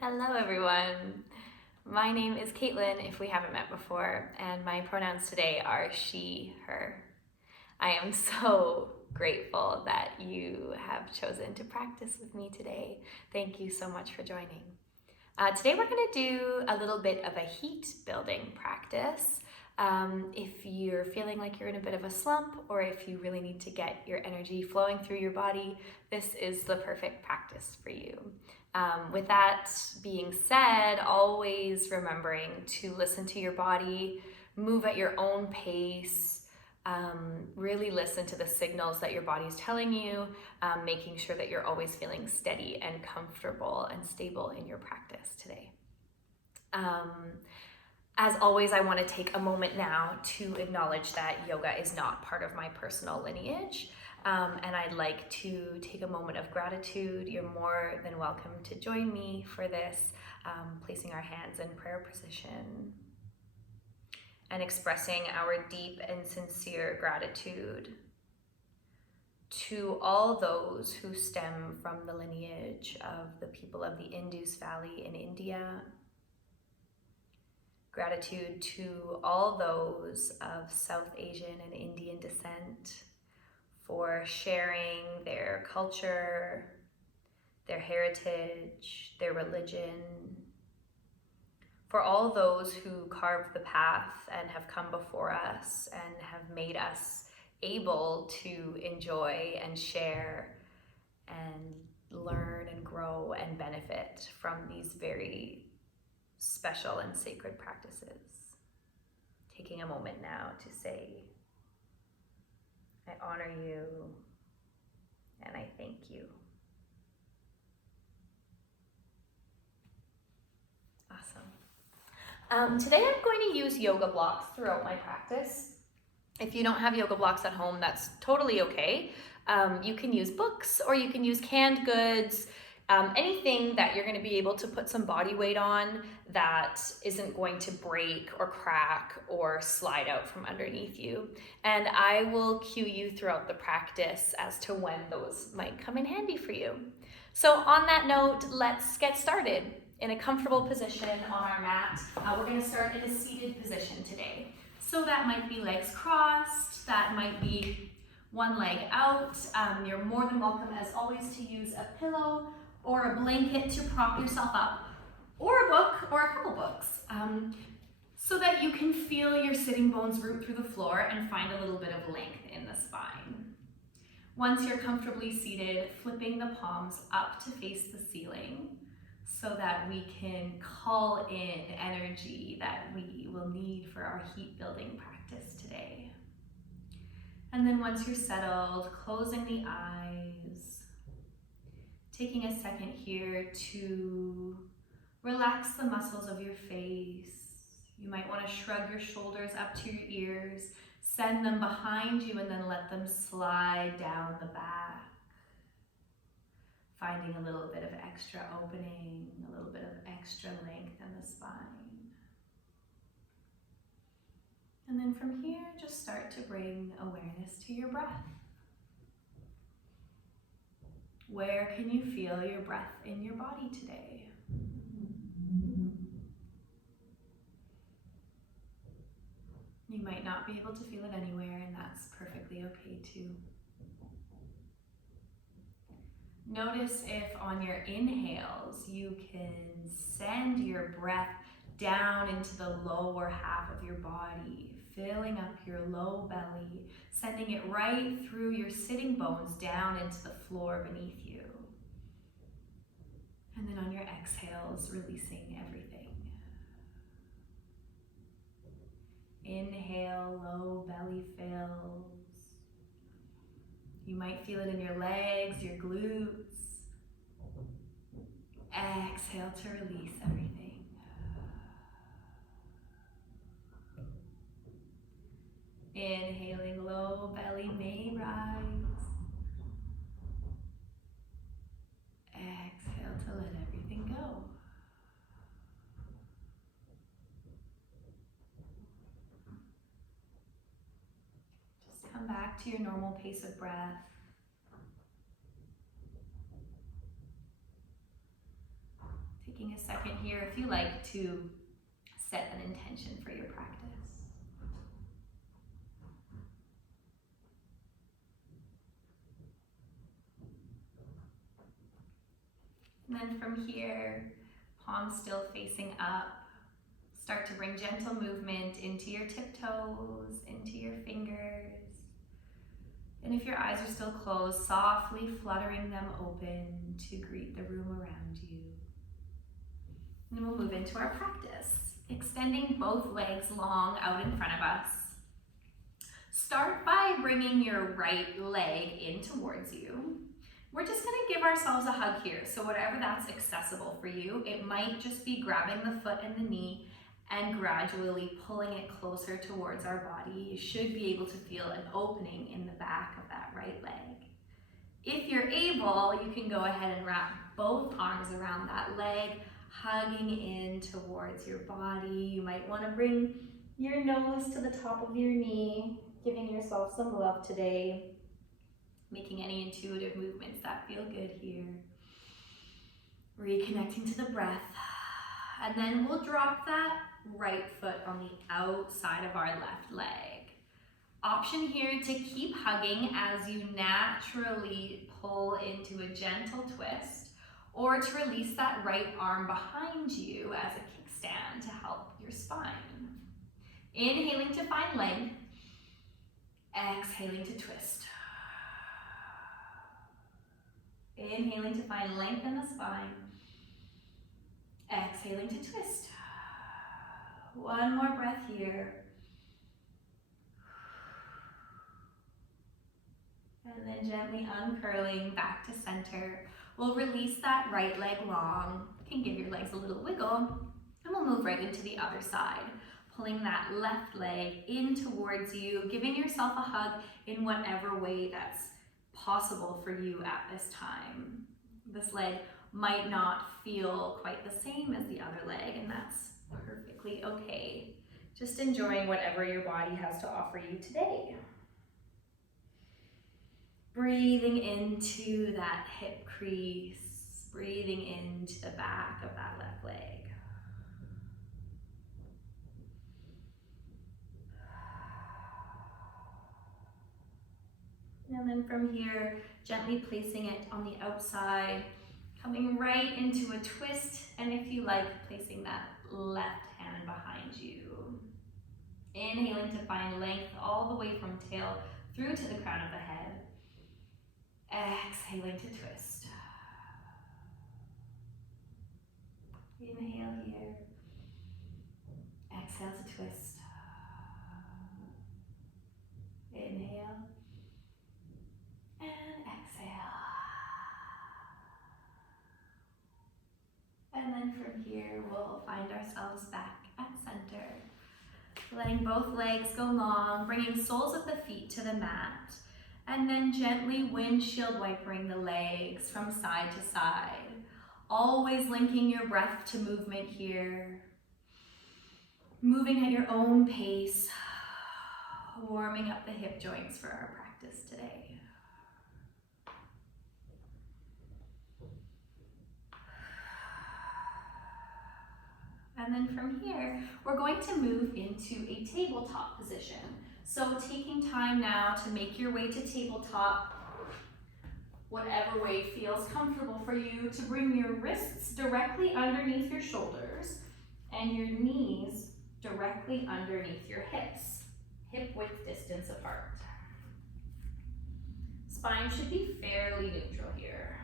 Hello everyone. My name is Caitlin, if we haven't met before, and my pronouns today are she, her. I am so grateful that you have chosen to practice with me today. Thank you so much for joining. Today we're going to do a little bit of a heat building practice. If you're feeling like you're in a bit of a slump, or if you really need to get your energy flowing through your body, this is the perfect practice for you. With that being said, always remembering to listen to your body, move at your own pace, really listen to the signals that your body is telling you, making sure that you're always feeling steady and comfortable and stable in your practice today. As always, I want to take a moment now to acknowledge that yoga is not part of my personal lineage. And I'd like to take a moment of gratitude. You're more than welcome to join me for this, placing our hands in prayer position and expressing our deep and sincere gratitude to all those who stem from the lineage of the people of the Indus Valley in India. Gratitude to all those of South Asian and Indian descent for sharing their culture, their heritage, their religion, for all those who carved the path and have come before us and have made us able to enjoy and share and learn and grow and benefit from these very special and sacred practices. Taking a moment now to say, I honor you and I thank you. Awesome. Today I'm going to use yoga blocks throughout my practice. If you don't have yoga blocks at home, that's totally okay. You can use books or you can use canned goods, anything that you're going to be able to put some body weight on that isn't going to break or crack or slide out from underneath you. And I will cue you throughout the practice as to when those might come in handy for you. So on that note, let's get started. In a comfortable position on our mat, we're going to start in a seated position today. So that might be legs crossed, that might be one leg out. You're more than welcome, as always, to use a pillow or a blanket to prop yourself up, or a book or a couple books, so that you can feel your sitting bones root through the floor and find a little bit of length in the spine. Once you're comfortably seated, flipping the palms up to face the ceiling so that we can call in energy that we will need for our heat building practice today. And then once you're settled, closing the eyes, taking a second here to relax the muscles of your face. You might want to shrug your shoulders up to your ears, send them behind you, and then let them slide down the back. Finding a little bit of extra opening, a little bit of extra length in the spine. And then from here, just start to bring awareness to your breath. Where can you feel your breath in your body today? You might not be able to feel it anywhere, and that's perfectly okay too. Notice if on your inhales you can send your breath down into the lower half of your body, filling up your low belly, sending it right through your sitting bones down into the floor beneath you. And then on your exhales, releasing everything. Inhale, low belly fills. You might feel it in your legs, your glutes. Exhale to release everything. Inhaling, low belly may rise. Exhale to let everything go. Just come back to your normal pace of breath. Taking a second here if you like to set an intention for your practice. And then from here, palms still facing up, start to bring gentle movement into your tiptoes, into your fingers. And if your eyes are still closed, softly fluttering them open to greet the room around you. And then we'll move into our practice, extending both legs long out in front of us. Start by bringing your right leg in towards you. We're just gonna give ourselves a hug here. So whatever that's accessible for you, it might just be grabbing the foot and the knee and gradually pulling it closer towards our body. You should be able to feel an opening in the back of that right leg. If you're able, you can go ahead and wrap both arms around that leg, hugging in towards your body. You might want to bring your nose to the top of your knee, giving yourself some love today, making any intuitive movements that feel good here. Reconnecting to the breath. And then we'll drop that right foot on the outside of our left leg. Option here to keep hugging as you naturally pull into a gentle twist, or to release that right arm behind you as a kickstand to help your spine. Inhaling to find length, exhaling to twist. Inhaling to find length in the spine, exhaling to twist. One more breath here. And then gently uncurling back to center. We'll release that right leg long. You can give your legs a little wiggle. And we'll move right into the other side. Pulling that left leg in towards you, giving yourself a hug in whatever way that's possible for you at this time. This leg might not feel quite the same as the other leg, and that's perfectly okay. Just enjoying whatever your body has to offer you today. Breathing into that hip crease, breathing into the back of that left leg. And then from here, gently placing it on the outside, coming right into a twist, and if you like, placing that left hand behind you. Inhaling to find length all the way from tail through to the crown of the head. Exhaling to twist. Inhale here. Exhale to twist. Inhale. And exhale. And then from here, we'll find ourselves back at center. Letting both legs go long, bringing soles of the feet to the mat, and then gently windshield wipering the legs from side to side. Always linking your breath to movement here. Moving at your own pace, warming up the hip joints for our practice today. And then from here, we're going to move into a tabletop position. So taking time now to make your way to tabletop, whatever way feels comfortable for you, to bring your wrists directly underneath your shoulders and your knees directly underneath your hips, hip width distance apart. Spine should be fairly neutral here.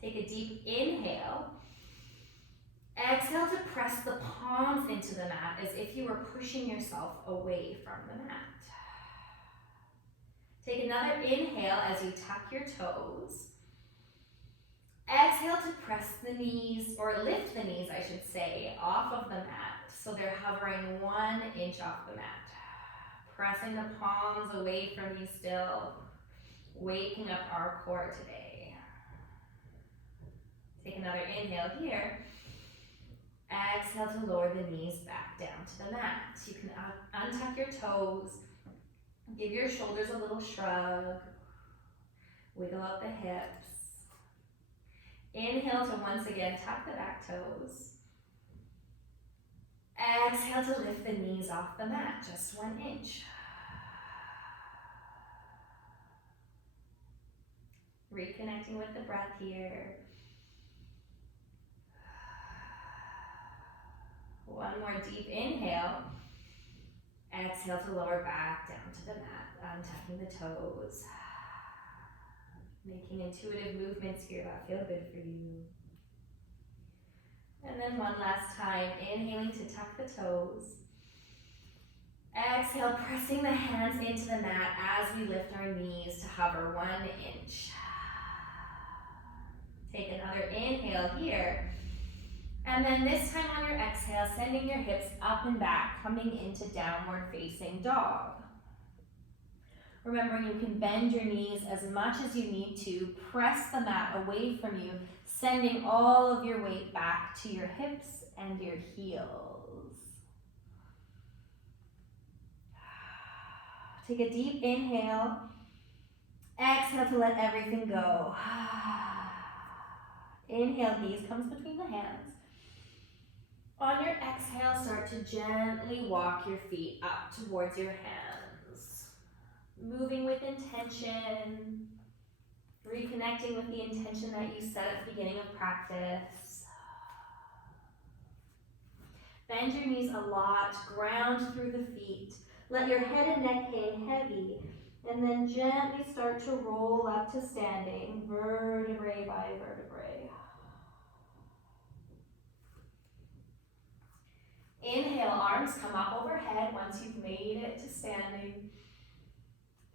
Take a deep inhale. Exhale to press the palms into the mat as if you were pushing yourself away from the mat. Take another inhale as you tuck your toes. Exhale to press the knees, or lift the knees, I should say, off of the mat so they're hovering 1 inch off the mat. Pressing the palms away from you still, waking up our core today. Take another inhale here. Exhale to lower the knees back down to the mat. You can untuck your toes, give your shoulders a little shrug, wiggle out the hips. Inhale to once again tuck the back toes. Exhale to lift the knees off the mat, just 1 inch. Reconnecting with the breath here. One more deep inhale. Exhale to lower back down to the mat, untucking the toes. Making intuitive movements here that feel good for you. And then one last time, inhaling to tuck the toes. Exhale, pressing the hands into the mat as we lift our knees to hover 1 inch. Take another inhale here. And then this time on your exhale, sending your hips up and back, coming into downward facing dog. Remember, you can bend your knees as much as you need to. Press the mat away from you, sending all of your weight back to your hips and your heels. Take a deep inhale. Exhale to let everything go. Inhale, gaze comes between the hands. On your exhale, start to gently walk your feet up towards your hands. Moving with intention, reconnecting with the intention that you set at the beginning of practice. Bend your knees a lot, ground through the feet. Let your head and neck hang heavy, and then gently start to roll up to standing, vertebrae by vertebrae. Inhale, arms come up overhead once you've made it to standing.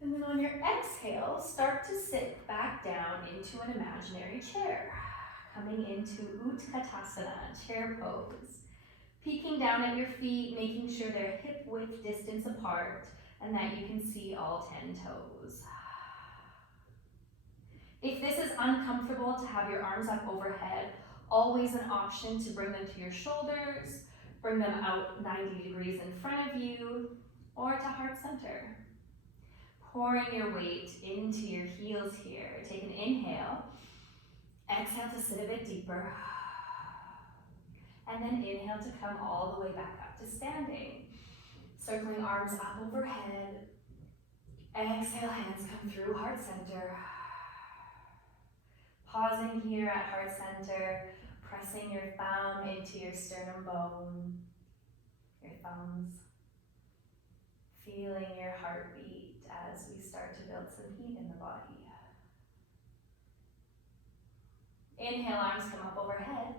And then on your exhale, start to sit back down into an imaginary chair. Coming into Utkatasana, chair pose. Peeking down at your feet, making sure they're hip width distance apart and that you can see all 10 toes. If this is uncomfortable to have your arms up overhead, always an option to bring them to your shoulders, bring them out 90 degrees in front of you, or to heart center. Pouring your weight into your heels here. Take an inhale. Exhale to sit a bit deeper. And then inhale to come all the way back up to standing. Circling arms up overhead. Exhale, hands come through heart center. Pausing here at heart center, pressing your thumb into your sternum bone, your thumbs. Feeling your heartbeat as we start to build some heat in the body. Inhale, arms come up overhead.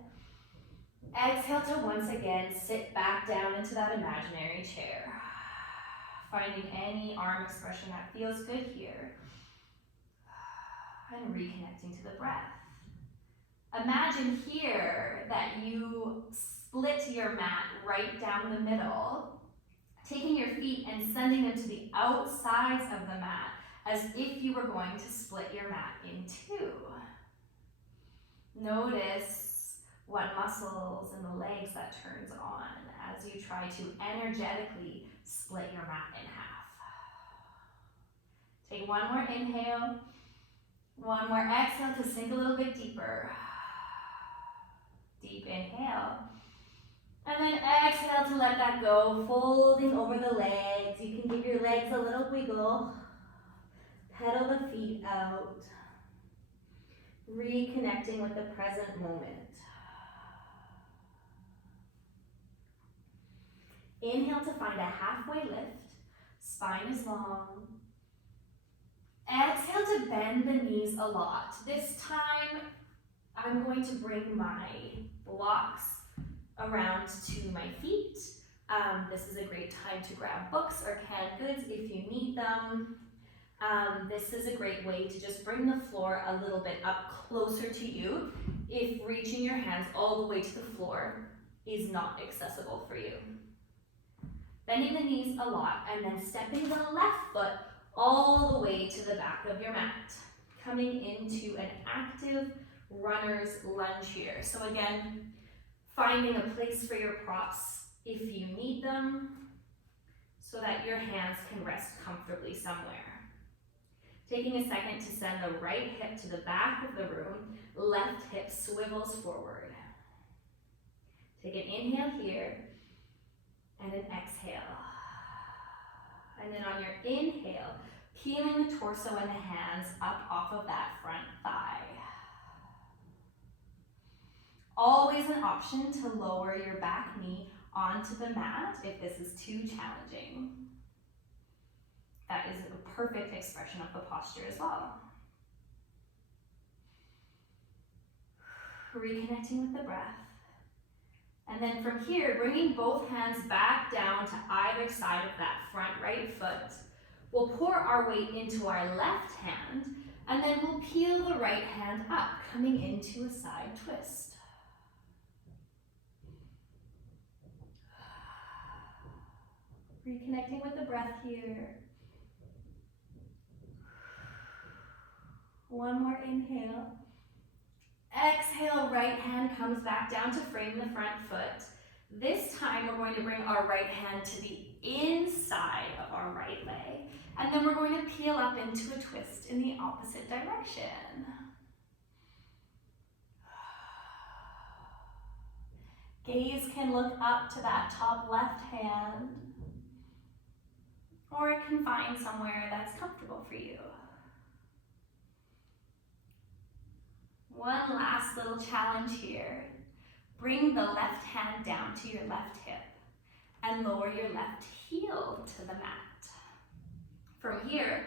Exhale to once again sit back down into that imaginary chair. Finding any arm expression that feels good here. And reconnecting to the breath. Imagine here that you split your mat right down the middle, taking your feet and sending them to the outsides of the mat as if you were going to split your mat in two. Notice what muscles in the legs that turns on as you try to energetically split your mat in half. Take one more inhale, one more exhale to sink a little bit deeper. Deep inhale. And then exhale to let that go, folding over the legs. You can give your legs a little wiggle. Pedal the feet out. Reconnecting with the present moment. Inhale to find a halfway lift. Spine is long. Exhale to bend the knees a lot. This time, I'm going to bring my blocks around to my feet. This is a great time to grab books or canned goods if you need them. This is a great way to just bring the floor a little bit up closer to you if reaching your hands all the way to the floor is not accessible for you. Bending the knees a lot and then stepping the left foot all the way to the back of your mat. Coming into an active runner's lunge here. So again, finding a place for your props if you need them so that your hands can rest comfortably somewhere. Taking a second to send the right hip to the back of the room, left hip swivels forward. Take an inhale here and an exhale. And then on your inhale, peeling the torso and the hands up off of that front thigh. Always an option to lower your back knee onto the mat if this is too challenging. That is a perfect expression of the posture as well. Reconnecting with the breath. And then from here, bringing both hands back down to either side of that front right foot. We'll pour our weight into our left hand, and then we'll peel the right hand up, coming into a side twist. Reconnecting with the breath here. One more inhale. Exhale, right hand comes back down to frame the front foot. This time we're going to bring our right hand to the inside of our right leg, and then we're going to peel up into a twist in the opposite direction. Gaze can look up to that top left hand, or it can find somewhere that's comfortable for you. One last little challenge here. Bring the left hand down to your left hip and lower your left heel to the mat. From here,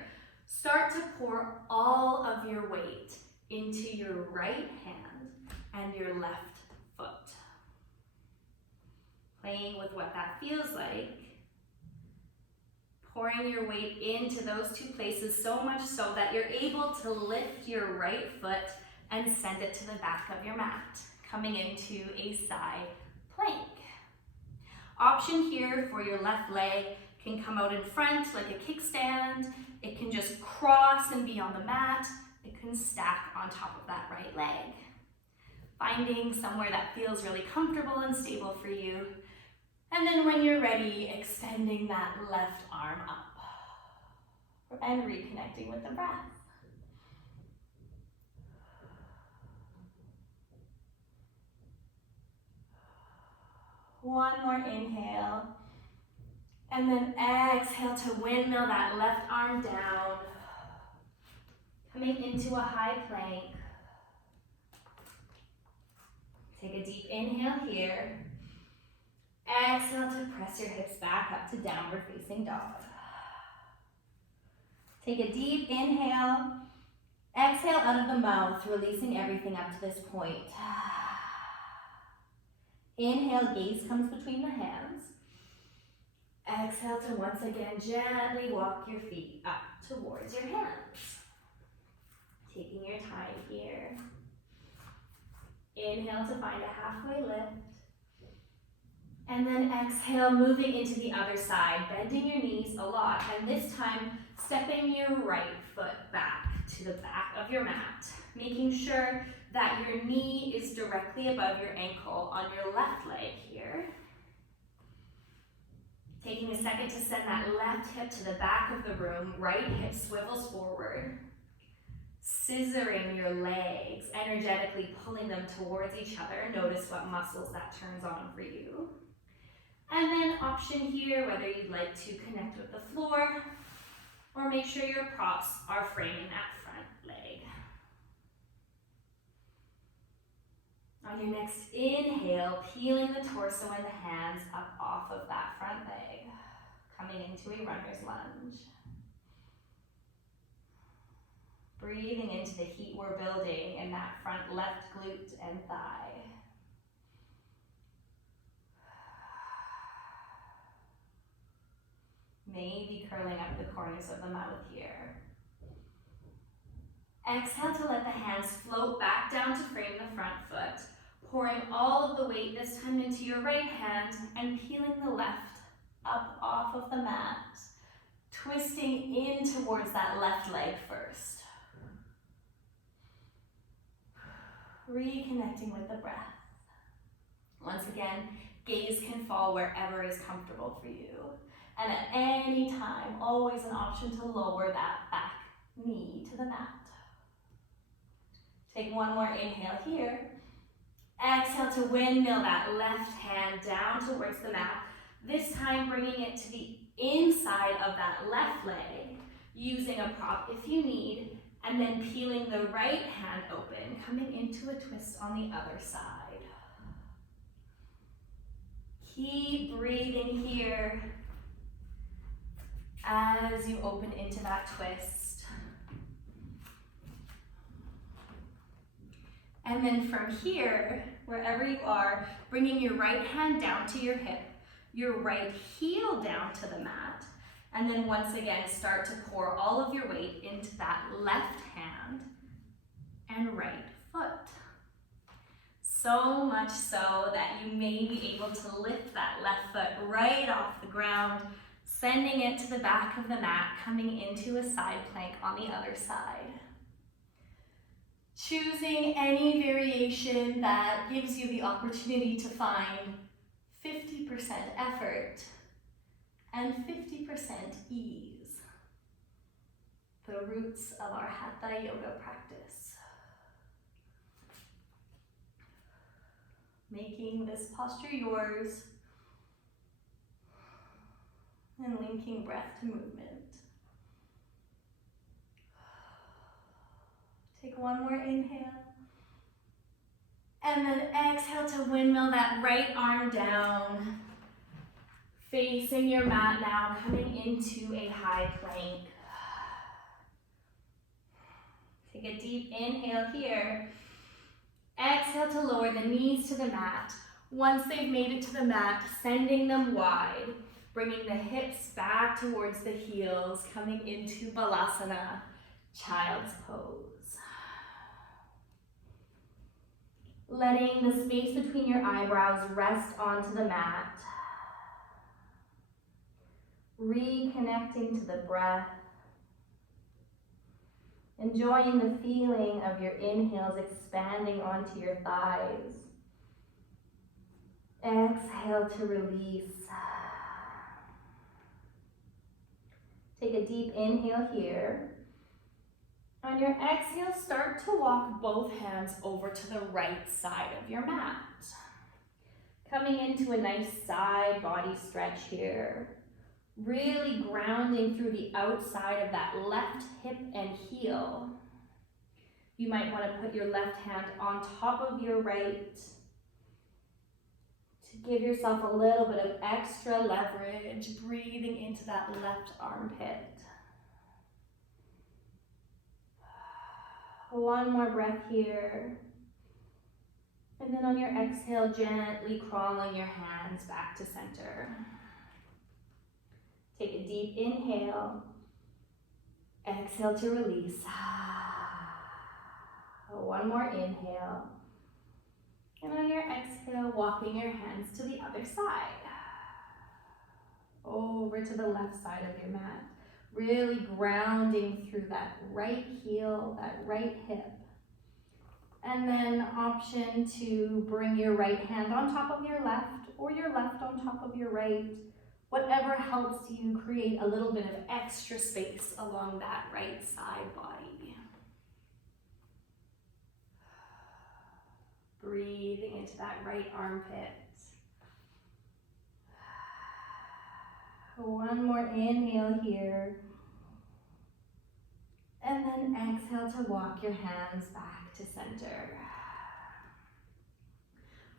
start to pour all of your weight into your right hand and your left foot. Playing with what that feels like. Pouring your weight into those two places so much so that you're able to lift your right foot and send it to the back of your mat, coming into a side plank. Option here for your left leg can come out in front like a kickstand. It can just cross and be on the mat. It can stack on top of that right leg. Finding somewhere that feels really comfortable and stable for you. And then when you're ready, extending that left arm up and reconnecting with the breath. One more inhale, and then exhale to windmill that left arm down, coming into a high plank. Take a deep inhale here. Exhale to press your hips back up to downward facing dog. Take a deep inhale. Exhale out of the mouth, releasing everything up to this point. Inhale, gaze comes between the hands. Exhale to once again gently walk your feet up towards your hands. Taking your time here. Inhale to find a halfway lift. And then exhale, moving into the other side, bending your knees a lot, and this time stepping your right foot back to the back of your mat, making sure that your knee is directly above your ankle on your left leg here. Taking a second to send that left hip to the back of the room, right hip swivels forward. Scissoring your legs, energetically pulling them towards each other. Notice what muscles that turns on for you. And then option here, whether you'd like to connect with the floor or make sure your props are framing that front leg. On your next inhale, peeling the torso and the hands up off of that front leg, coming into a runner's lunge. Breathing into the heat we're building in that front left glute and thigh. Maybe curling up the corners of the mouth here. Exhale to let the hands float back down to frame the front foot, pouring all of the weight this time into your right hand and peeling the left up off of the mat, twisting in towards that left leg first. Reconnecting with the breath. Once again, gaze can fall wherever is comfortable for you. And at any time, always an option to lower that back knee to the mat. Take one more inhale here. Exhale to windmill that left hand down towards the mat. This time bringing it to the inside of that left leg, using a prop if you need, and then peeling the right hand open, coming into a twist on the other side. Keep breathing here as you open into that twist. And then from here, wherever you are, bringing your right hand down to your hip, your right heel down to the mat, and then once again start to pour all of your weight into that left hand and right foot. So much so that you may be able to lift that left foot right off the ground, sending it to the back of the mat, coming into a side plank on the other side. Choosing any variation that gives you the opportunity to find 50% effort and 50% ease. The roots of our Hatha yoga practice. Making this posture yours and linking breath to movement. Take one more inhale. And then exhale to windmill that right arm down. Facing your mat now, coming into a high plank. Take a deep inhale here. Exhale to lower the knees to the mat. Once they've made it to the mat, sending them wide, bringing the hips back towards the heels, coming into Balasana, child's pose. Letting the space between your eyebrows rest onto the mat. Reconnecting to the breath. Enjoying the feeling of your inhales expanding onto your thighs. Exhale to release. Take a deep inhale here. On your exhale, start to walk both hands over to the right side of your mat. Coming into a nice side body stretch here. Really grounding through the outside of that left hip and heel. You might want to put your left hand on top of your right to give yourself a little bit of extra leverage, breathing into that left armpit. One more breath here. And then on your exhale, gently crawling your hands back to center. Take a deep inhale. Exhale to release. One more inhale. And on your exhale, walking your hands to the other side. Over to the left side of your mat. Really grounding through that right heel, that right hip. And then option to bring your right hand on top of your left or your left on top of your right. Whatever helps you create a little bit of extra space along that right side body. Breathing into that right armpit. One more inhale here. And then exhale to walk your hands back to center.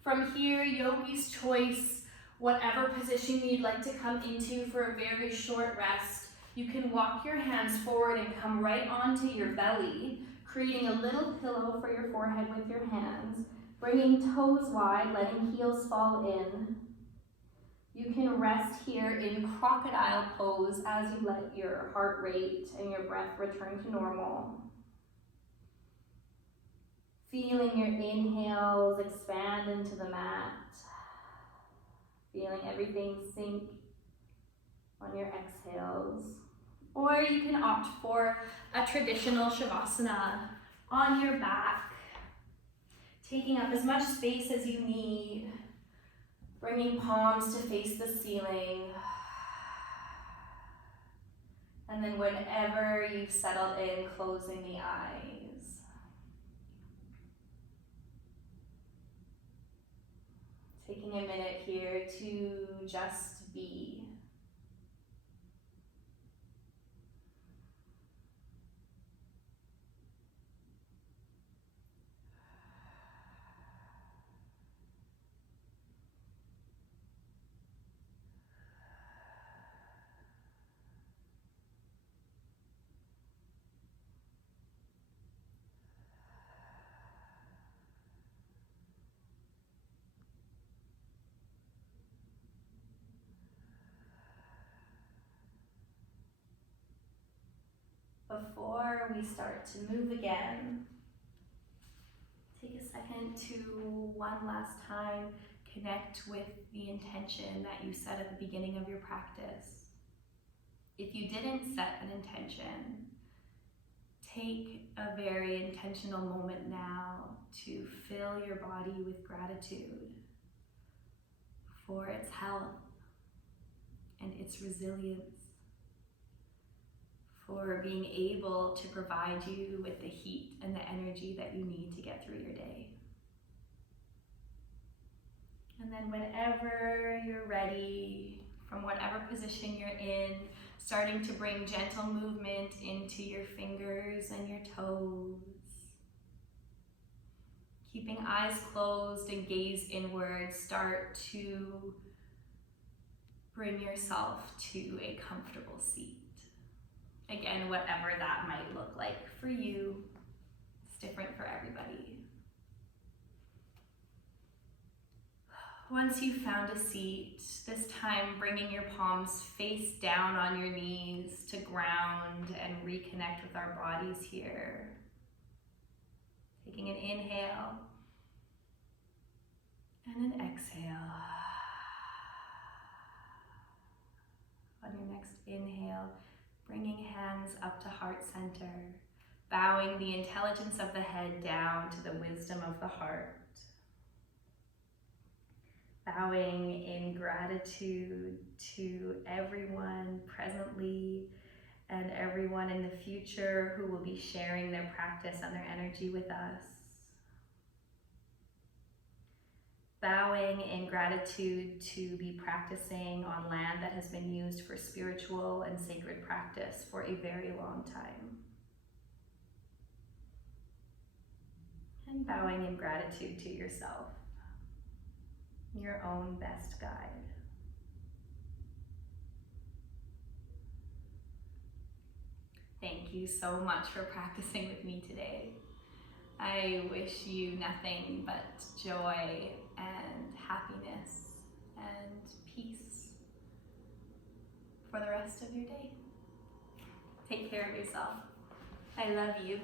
From here, yogi's choice, whatever position you'd like to come into for a very short rest, you can walk your hands forward and come right onto your belly, creating a little pillow for your forehead with your hands, bringing toes wide, letting heels fall in. You can rest here in crocodile pose as you let your heart rate and your breath return to normal. Feeling your inhales expand into the mat. Feeling everything sink on your exhales. Or you can opt for a traditional Shavasana on your back, taking up as much space as you need, bringing palms to face the ceiling. And then whenever you've settled in, closing the eyes. Taking a minute here to just be. Before we start to move again, take a second to one last time connect with the intention that you set at the beginning of your practice. If you didn't set an intention, take a very intentional moment now to fill your body with gratitude for its health and its resilience, for being able to provide you with the heat and the energy that you need to get through your day. And then whenever you're ready, from whatever position you're in, starting to bring gentle movement into your fingers and your toes. Keeping eyes closed and gaze inward, start to bring yourself to a comfortable seat. Again, whatever that might look like for you, it's different for everybody. Once you've found a seat, this time bringing your palms face down on your knees to ground and reconnect with our bodies here. Taking an inhale and an exhale. On your next inhale, bringing hands up to heart center, bowing the intelligence of the head down to the wisdom of the heart. Bowing in gratitude to everyone presently and everyone in the future who will be sharing their practice and their energy with us. Bowing in gratitude to be practicing on land that has been used for spiritual and sacred practice for a very long time. And bowing in gratitude to yourself, your own best guide. Thank you so much for practicing with me today. I wish you nothing but joy and happiness and peace for the rest of your day. Take care of yourself. I love you.